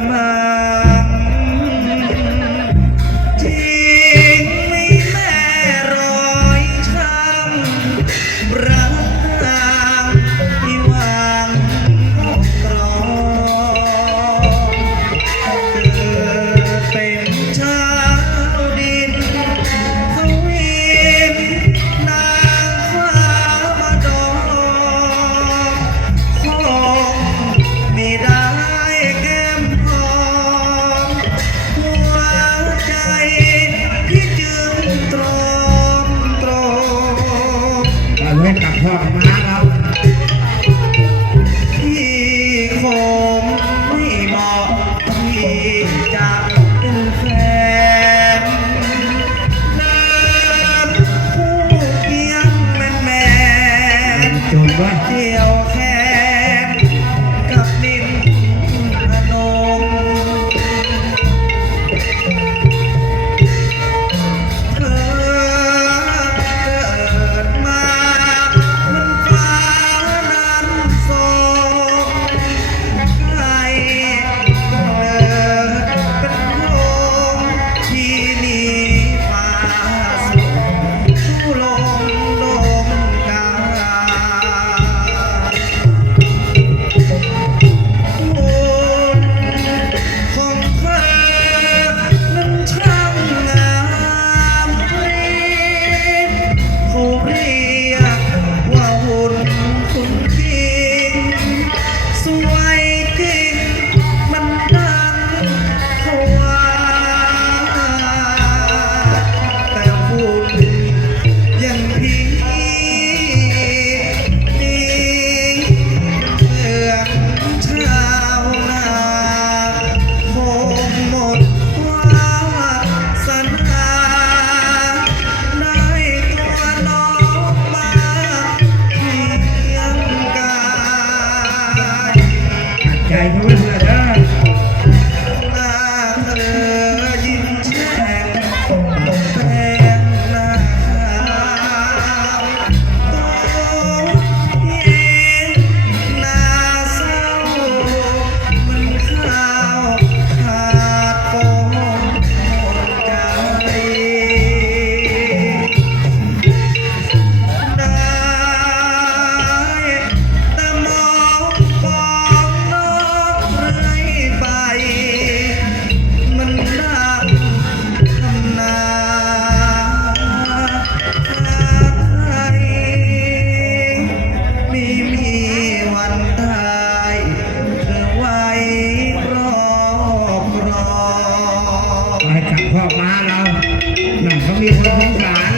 My. มีคนสงสาร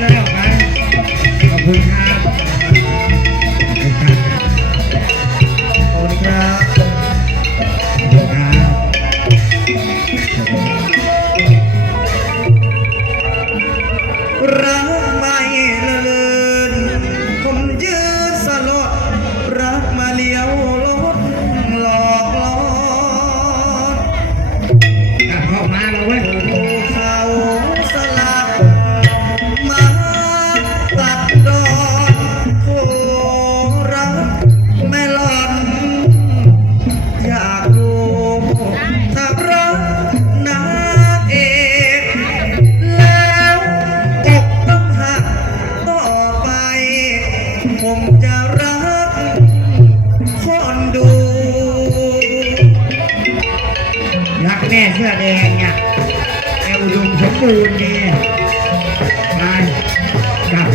ผมจะรักคนดูรักแม่เสื้อแดงเนี่ยแกอุดมสมบูรณ์ดีไปกลับ